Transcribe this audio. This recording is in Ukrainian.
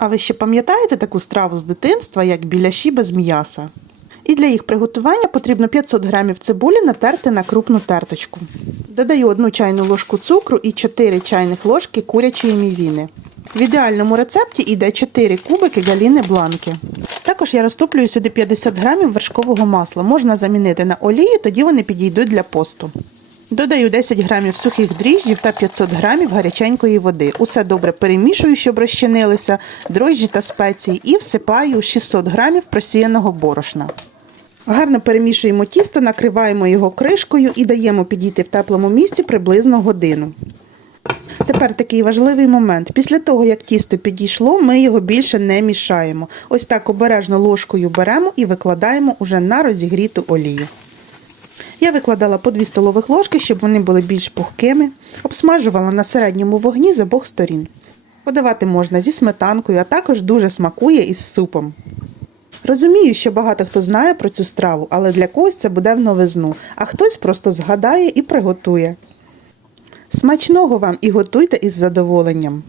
А ви ще пам'ятаєте таку страву з дитинства, як біляші без м'яса? І для їх приготування потрібно 500 г цибулі натерти на крупну терточку. Додаю 1 чайну ложку цукру і 4 чайних ложки курячої мівіни. В ідеальному рецепті йде 4 кубики галіни бланки. Також я розтоплюю сюди 50 г вершкового масла. Можна замінити на олію, тоді вони підійдуть для посту. Додаю 10 грамів сухих дріжджів та 500 грамів гаряченької води. Усе добре перемішую, щоб розчинилися дрожжі та спеції, і всипаю 600 грамів просіяного борошна. Гарно перемішуємо тісто, накриваємо його кришкою і даємо підійти в теплому місці приблизно годину. Тепер такий важливий момент. Після того, як тісто підійшло, ми його більше не мішаємо. Ось так обережно ложкою беремо і викладаємо уже на розігріту олію. Я викладала по 2 столових ложки, щоб вони були більш пухкими, обсмажувала на середньому вогні з обох сторін. Подавати можна зі сметанкою, а також дуже смакує із супом. Розумію, що багато хто знає про цю страву, але для когось це буде в новизну, а хтось просто згадає і приготує. Смачного вам і готуйте із задоволенням.